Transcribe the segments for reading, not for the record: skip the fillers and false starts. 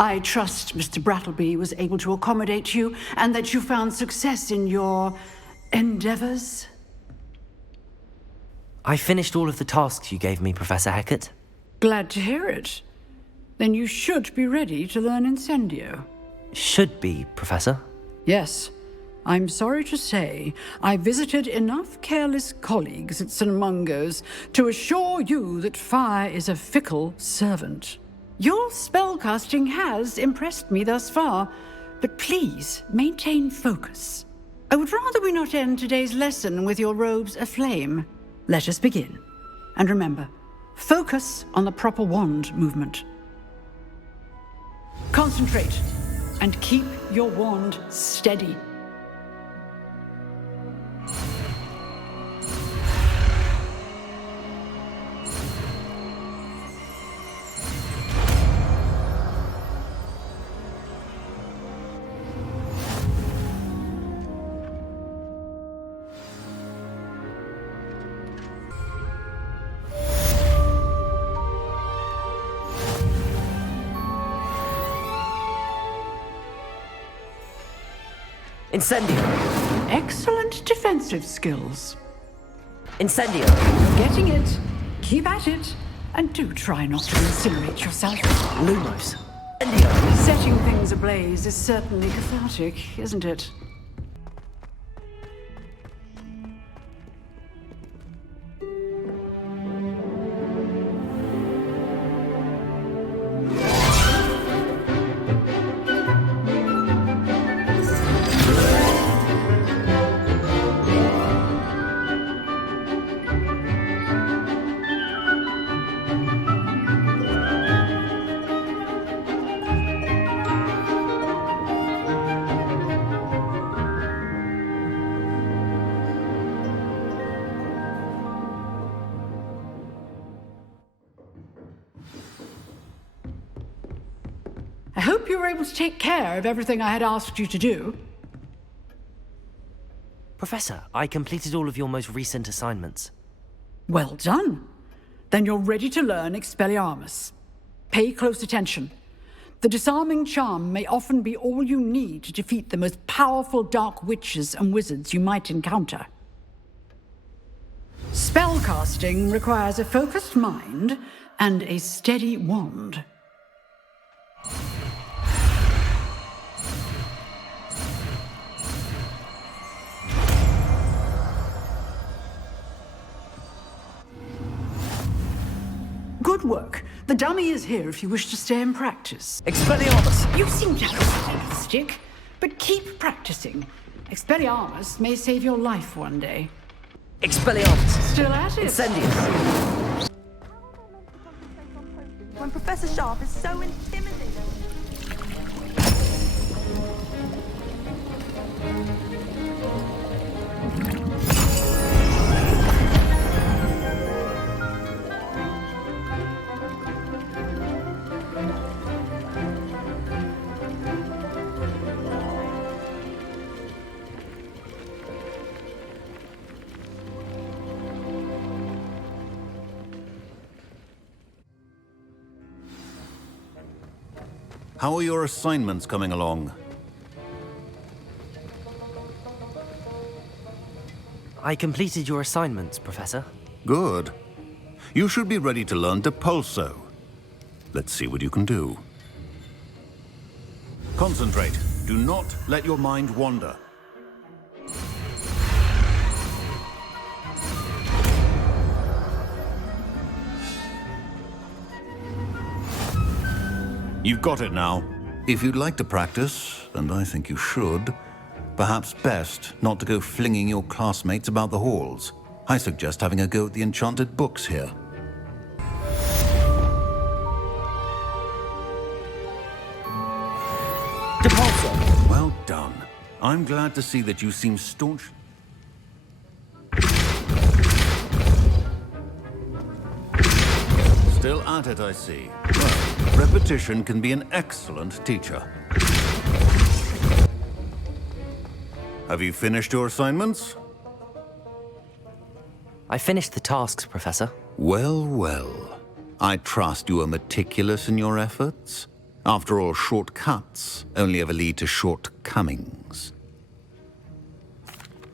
I trust Mr. Brattleby was able to accommodate you and that you found success in your endeavors. I finished all of the tasks you gave me, Professor Hecat. Glad to hear it. Then you should be ready to learn Incendio. Should be, Professor. Yes. I'm sorry to say, I visited enough careless colleagues at St. Mungo's to assure you that fire is a fickle servant. Your spellcasting has impressed me thus far, but please maintain focus. I would rather we not end today's lesson with your robes aflame. Let us begin. And remember, focus on the proper wand movement. Concentrate, and keep your wand steady. Incendio! Excellent defensive skills. Incendio! You're getting it. Keep at it. And do try not to incinerate yourself. Lumos! Incendio! Setting things ablaze is certainly cathartic, isn't it? I hope you were able to take care of everything I had asked you to do. Professor, I completed all of your most recent assignments. Well done. Then you're ready to learn Expelliarmus. Pay close attention. The disarming charm may often be all you need to defeat the most powerful dark witches and wizards you might encounter. Spellcasting requires a focused mind and a steady wand. Good work. The dummy is here if you wish to stay and practice. Expelliarmus! You seem to have a stick, stick, but keep practicing. Expelliarmus may save your life one day. Expelliarmus! Still at it? Incendius! When Professor Sharp is so intimidating. How are your assignments coming along? I completed your assignments, Professor. Good. You should be ready to learn Depulso. Let's see what you can do. Concentrate. Do not let your mind wander. You've got it now. If you'd like to practice, and I think you should, perhaps best not to go flinging your classmates about the halls. I suggest having a go at the enchanted books here. Depulso! Well done. I'm glad to see that you seem staunch. Still at it, I see. Well, repetition can be an excellent teacher. Have you finished your assignments? I finished the tasks, Professor. Well, well. I trust you are meticulous in your efforts. After all, shortcuts only ever lead to shortcomings.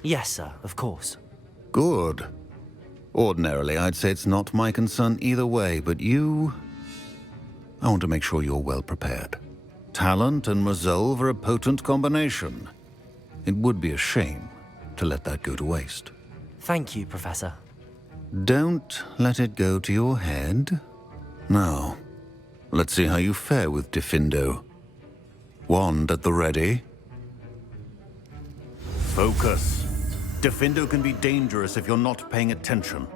Yes, sir, of course. Good. Ordinarily, I'd say it's not my concern either way, but you... I want to make sure you're well prepared. Talent and resolve are a potent combination. It would be a shame to let that go to waste. Thank you, Professor. Don't let it go to your head. Now, let's see how you fare with Diffindo. Wand at the ready. Focus. Diffindo can be dangerous if you're not paying attention.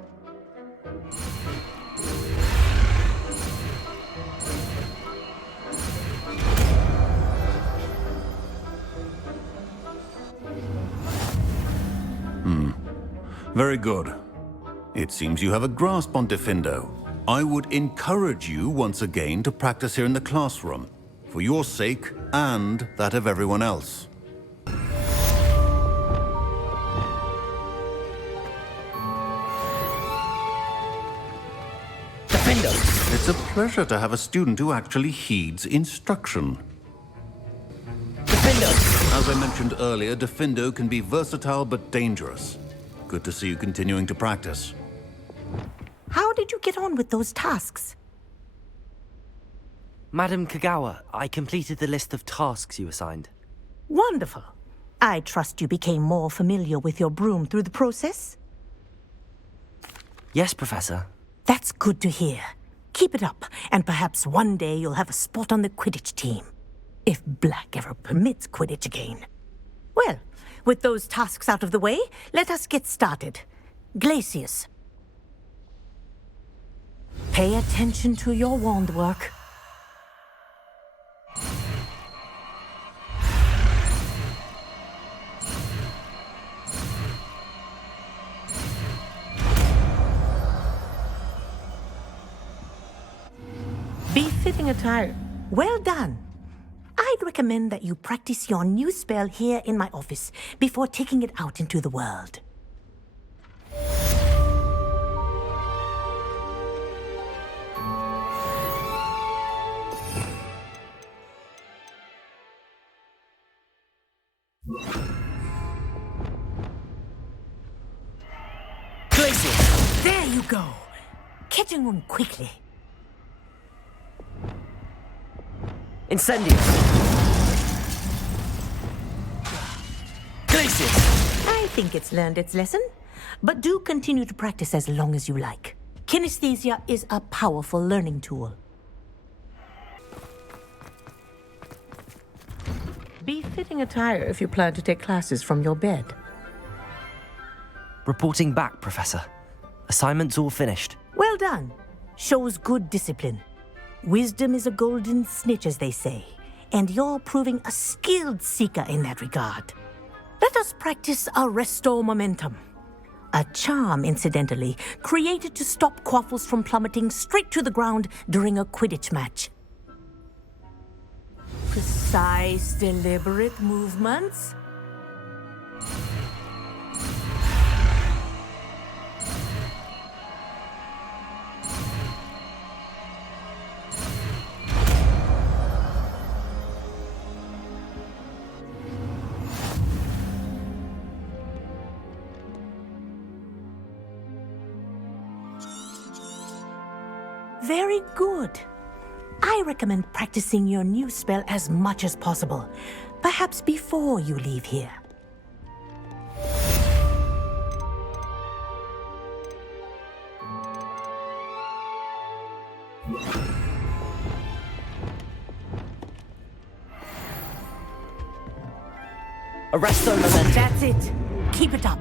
Very good. It seems you have a grasp on Diffindo. I would encourage you once again to practice here in the classroom, for your sake and that of everyone else. Diffindo! It's a pleasure to have a student who actually heeds instruction. Diffindo! As I mentioned earlier, Diffindo can be versatile but dangerous. Good to see you continuing to practice. How did you get on with those tasks? Madam Kagawa, I completed the list of tasks you assigned. Wonderful. I trust you became more familiar with your broom through the process? Yes, Professor. That's good to hear. Keep it up, and perhaps one day you'll have a spot on the Quidditch team. If Black ever permits Quidditch again. Well, with those tasks out of the way, let us get started. Glacius. Pay attention to your wand work. Befitting attire. Well done. I'd recommend that you practice your new spell here in my office before taking it out into the world. Glacius! There you go. Catching on quickly. Incendius! Glacius! I think it's learned its lesson, but do continue to practice as long as you like. Kinesthesia is a powerful learning tool. Befitting attire if you plan to take classes from your bed. Reporting back, Professor. Assignment's all finished. Well done. Shows good discipline. Wisdom is a golden snitch, as they say, and you're proving a skilled seeker in that regard. Let us practice Arresto Momentum. A charm, incidentally, created to stop Quaffles from plummeting straight to the ground during a Quidditch match. Precise, deliberate movements. Very good. I recommend practicing your new spell as much as possible, perhaps before you leave here. Arresto Momentum! That's it. Keep it up.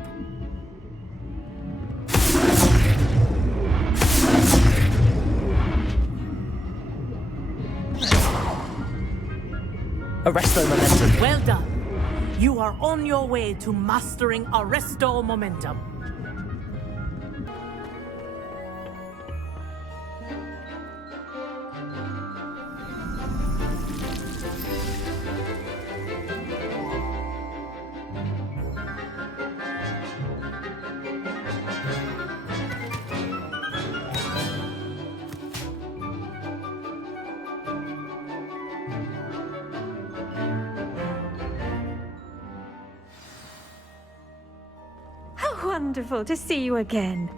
Arresto Momentum! Well done. You are on your way to mastering Arresto Momentum. wonderful to see you again.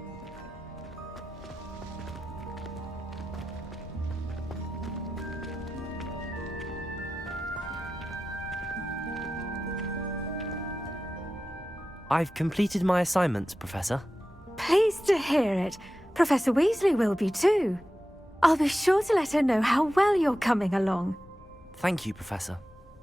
I've completed my assignments, Professor. Pleased to hear it. Professor Weasley will be too. I'll be sure to let her know how well you're coming along. Thank you, Professor.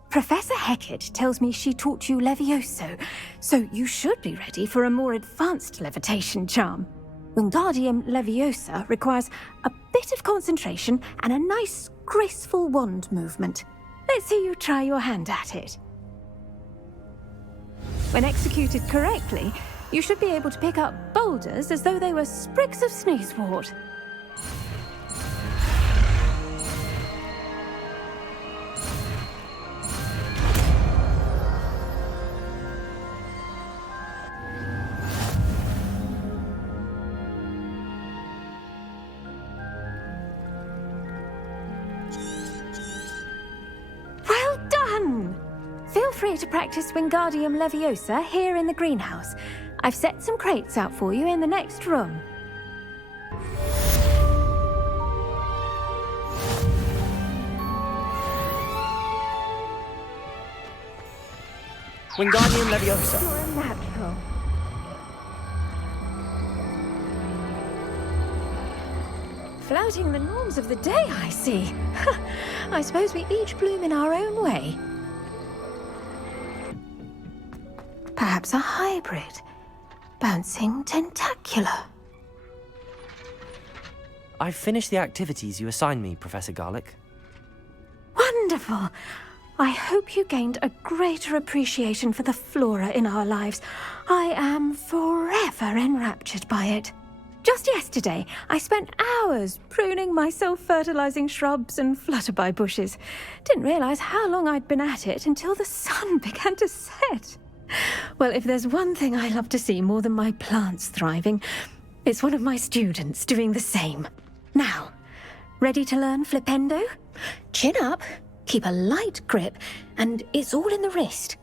Professor Hecat tells me she taught you Levioso, so you should be ready for a more advanced levitation charm. Wingardium Leviosa requires a bit of concentration and a nice, graceful wand movement. Let's see you try your hand at it. When executed correctly, you should be able to pick up boulders as though they were sprigs of sneezewort. Well done! Feel free to practice Wingardium Leviosa here in the greenhouse. I've set some crates out for you in the next room. Wingardium Leviosa. You're a natural. Flouting the norms of the day, I see. I suppose we each bloom in our own way. Perhaps a hybrid. Bouncing tentacular. I've finished the activities you assigned me, Professor Garlick. Wonderful! I hope you gained a greater appreciation for the flora in our lives. I am forever enraptured by it. Just yesterday, I spent hours pruning my self-fertilizing shrubs and flutterby bushes. Didn't realize how long I'd been at it until the sun began to set. Well, if there's one thing I love to see more than my plants thriving, it's one of my students doing the same. Now, ready to learn Flipendo? Chin up, keep a light grip, and it's all in the wrist.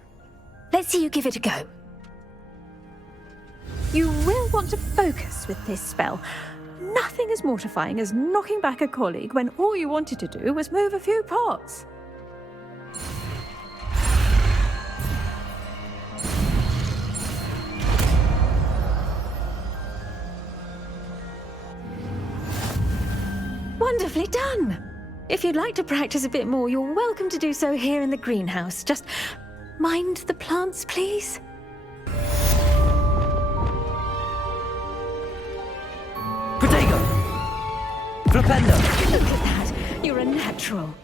Let's see you give it a go. You will want to focus with this spell. Nothing as mortifying as knocking back a colleague when all you wanted to do was move a few pots. Wonderfully done! If you'd like to practice a bit more, you're welcome to do so here in the greenhouse. Just mind the plants, please. Protego! Flipendo! Look at that! You're a natural.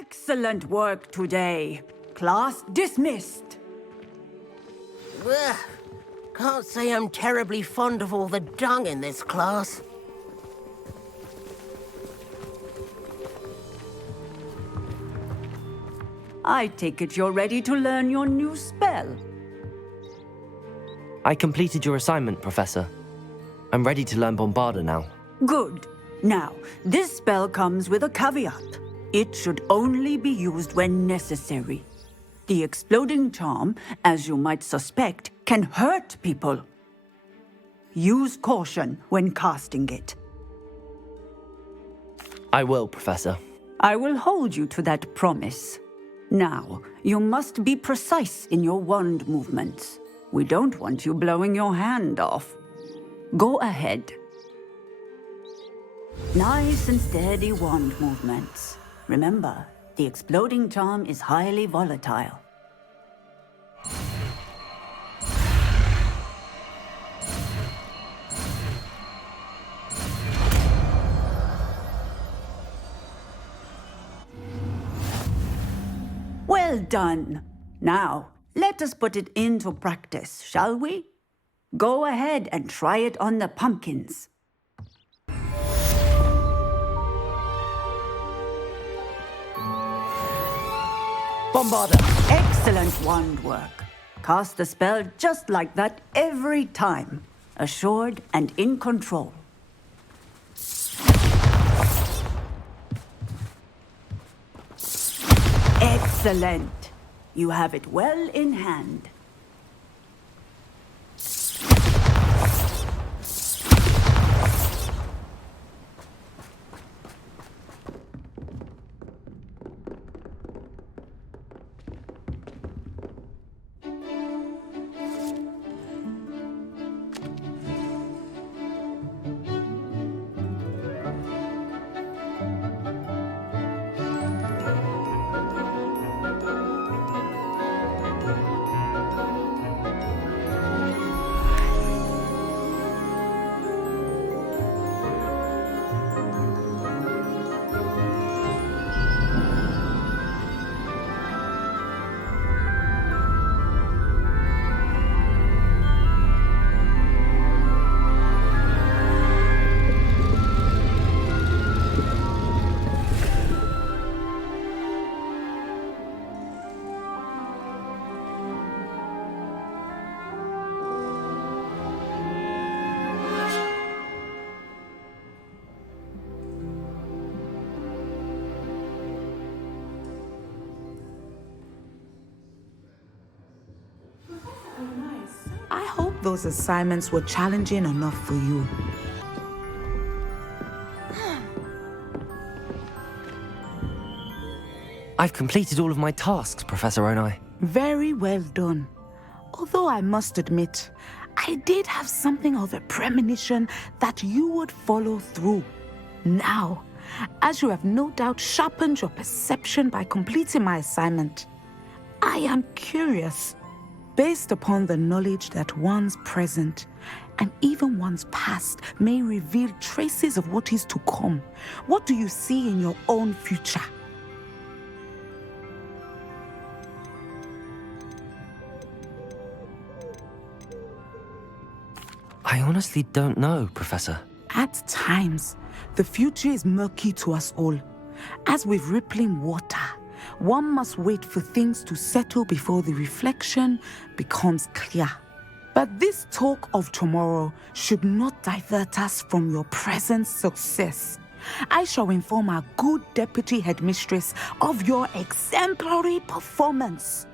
Excellent work today. Class dismissed. Ugh. Can't say I'm terribly fond of all the dung in this class. I take it you're ready to learn your new spell. I completed your assignment, Professor. I'm ready to learn Bombarda now. Good. Now, this spell comes with a caveat. It should only be used when necessary. The exploding charm, as you might suspect, can hurt people. Use caution when casting it. I will, Professor. I will hold you to that promise. Now, you must be precise in your wand movements. We don't want you blowing your hand off. Go ahead. Nice and steady wand movements. Remember, the exploding charm is highly volatile. Well done. Now, let us put it into practice, shall we? Go ahead and try it on the pumpkins. Bombarda! Excellent wand work. Cast the spell just like that every time. Assured and in control. Excellent. You have it well in hand. I hope those assignments were challenging enough for you. I've completed all of my tasks, Professor Onai. Very well done. Although I must admit, I did have something of a premonition that you would follow through. Now, as you have no doubt sharpened your perception by completing my assignment, I am curious. Based upon the knowledge that one's present and even one's past may reveal traces of what is to come, what do you see in your own future? I honestly don't know, Professor. At times, the future is murky to us all. As with rippling water, one must wait for things to settle before the reflection becomes clear. But this talk of tomorrow should not divert us from your present success. I shall inform our good deputy headmistress of your exemplary performance.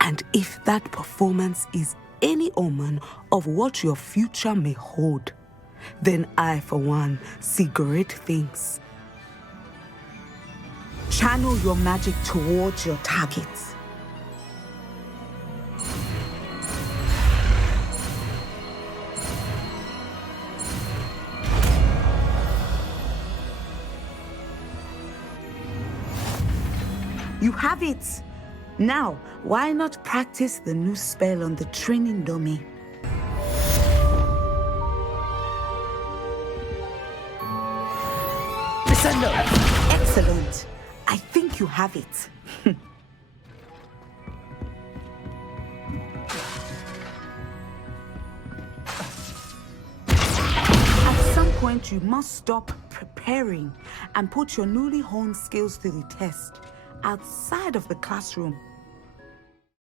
And if that performance is any omen of what your future may hold, then I, for one, see great things. Channel your magic towards your targets. You have it! Now, why not practice the new spell on the training dummy? Descendo! Excellent! I think you have it. At some point, you must stop preparing and put your newly honed skills to the test outside of the classroom.